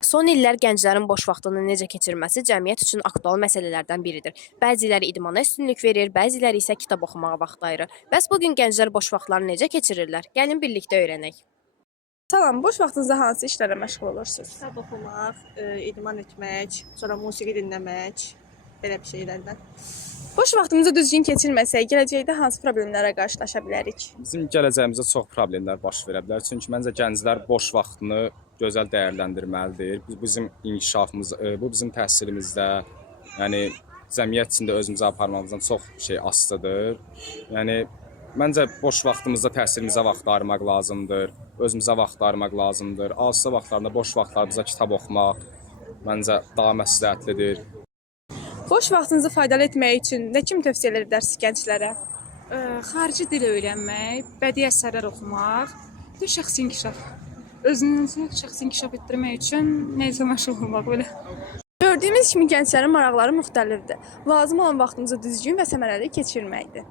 Son illər gənclərin boş vaxtını necə keçirməsi cəmiyyət üçün aktual məsələlərdən biridir. Bəziləri idmana üstünlük verir, bəziləri isə kitab oxumağa vaxt ayırır. Bəs bu gün gənclər boş vaxtlarını necə keçirirlər? Gəlin birlikdə öyrənək. Salam, boş vaxtınızda hansı işlərlə məşğul olursunuz? Kitab oxumaq, idman etmək, sonra musiqi dinləmək, belə bir şeylərdən. Boş vaxtımızı düzgün keçirməsək, gələcəkdə hansı problemlərə qarşılaşa bilərik? Bizim gələcəyimizdə çox problemlər baş verə bilər. Çünki məncə gənclər boş vaxtını gözəl dəyərləndirməlidir. Bu bizim inkişafımız, bu bizim təhsilimizdə, yəni cəmiyyət içində özümüzü aparmamızdan çox şey asılıdır. Yəni məncə boş vaxtımızda təhsilimizə vaxt ayırmaq lazımdır, özümüzə vaxt ayırmaq lazımdır. Asudə vaxtlarında boş vaxtlarımızda kitab oxumaq məncə daha məsləhətlidir. Boş vaxtınızı faydalı etmək üçün nə kimi tövsiyələr edərsiniz gənclərə? Xarici dil öyrənmək, bədii əsərlər oxumaq, bir də şəxsi inkişaf. Özünüzü şəxsi inkişaf etdirmək üçün nəyisə məşğul olmaq belə. Gördüyümüz kimi gənclərin maraqları müxtəlifdir. Lazım olan vaxtımızı düzgün və səmərəli keçirməkdir.